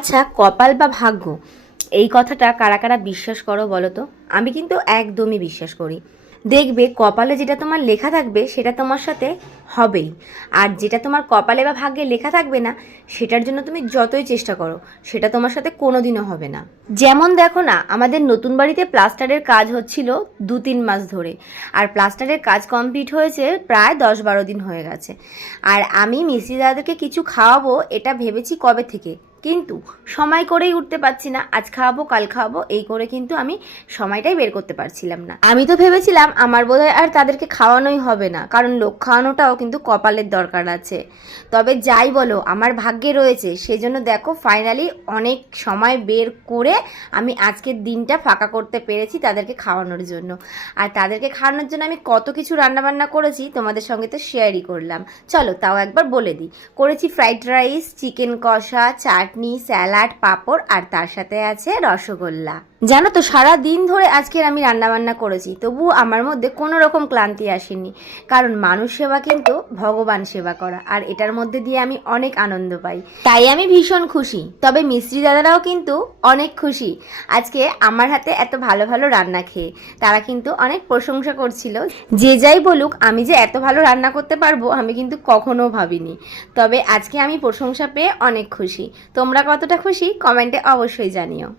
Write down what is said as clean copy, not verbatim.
আচ্ছা, কপাল বা ভাগ্য এই কথাটা কারা কারা বিশ্বাস করো বলো তো? আমি কিন্তু একদমই বিশ্বাস করি। দেখবে কপালে যেটা তোমার লেখা থাকবে সেটা তোমার সাথে হবেই, আর যেটা তোমার কপালে বা ভাগ্যে লেখা থাকবে না সেটার জন্য তুমি যতই চেষ্টা করো সেটা তোমার সাথে কোনোদিনও হবে না। যেমন দেখো না, আমাদের নতুন বাড়িতে প্লাস্টারের কাজ হচ্ছিল 2-3 মাস ধরে, আর প্লাস্টারের কাজ কমপ্লিট হয়েছে প্রায় 10-12 দিন হয়ে গেছে। আর আমি মিস্ত্রি দাদাকে কিছু খাওয়াবো এটা ভেবেছি কবে থেকে, কিন্তু সময় করেই উঠতে পারছি না। আজ খাওয়াবো কাল খাওয়াবো এই করে কিন্তু আমি সময়টাই বের করতে পারছিলাম না। আমি তো ভেবেছিলাম আমার বোধহয় আর তাদেরকে খাওয়ানোই হবে না, কারণ লোক খাওয়ানোটাও কিন্তু কপালের দরকার আছে। তবে যাই বলো, আমার ভাগ্যে রয়েছে, সেজন্য দেখো ফাইনালি অনেক সময় বের করে আমি আজকের দিনটা ফাঁকা করতে পেরেছি তাদেরকে খাওয়ানোর জন্য। আর তাদেরকে খাওয়ানোর জন্য আমি কত কিছু রান্নাবান্না করেছি তোমাদের সঙ্গে তো শেয়ারই করলাম। চলো তাও একবার বলে দিই। করেছি ফ্রাইড রাইস, চিকেন কষা, চাটনি, স্যালাড, পাঁপড়, আর তার সাথে আছে রসগোল্লা। জানো তো, সারা দিন ধরে আজকের আমি রান্নাবান্না করেছি, তবুও আমার মধ্যে কোনো রকম ক্লান্তি আসেনি, কারণ মানুষ সেবা কিন্তু ভগবান সেবা করা, আর এটার মধ্যে দিয়ে আমি অনেক আনন্দ পাই, তাই আমি ভীষণ খুশি। তবে মিস্ত্রি দাদারাও কিন্তু অনেক খুশি আজকে আমার হাতে এত ভালো ভালো রান্না খেয়ে। তারা কিন্তু অনেক প্রশংসা করছিল। যে যাই বলুক, আমি যে এত ভালো রান্না করতে পারবো আমি কিন্তু কখনো ভাবিনি। তবে আজকে আমি প্রশংসা পেয়ে অনেক খুশি। তোমরা কতটা খুশি কমেন্টে অবশ্যই জানিও।